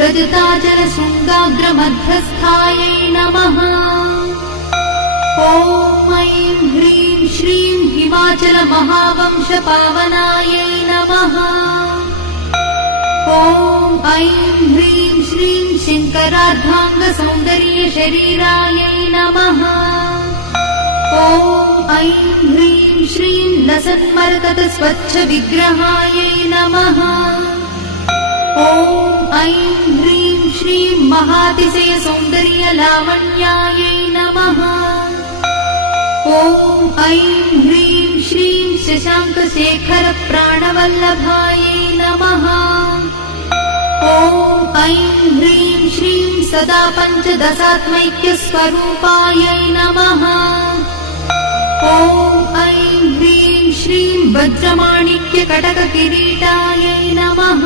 रजताचलशृङ्गाग्रमध्यस्थायै नमः। ॐ ऐं ह्रीं श्रीं हिमाचलमहावंशपावनायै नमः। ॐ ऐं ह्रीं श्रीं शङ्करार्धाङ्गसौन्दर्यशरीरायै नमः। ॐ ऐं ह्रीं श्रीं लसन्मरकतस्वच्छविग्रहायै नमः। ॐ ऐं ह्रीं श्रीं महातिशयसौन्दर्यलावण्यायै नमः। ॐ ऐं ह्रीं श्रीं शशाङ्कशेखरप्राणवल्लभायै नमः। ॐ ऐं ह्रीं श्रीं सदा पञ्चदशात्मैक्यस्वरूपायै नमः। ॐ ऐं ह्रीं श्रीं वज्रमाणिक्यकटककिरीटायै नमः।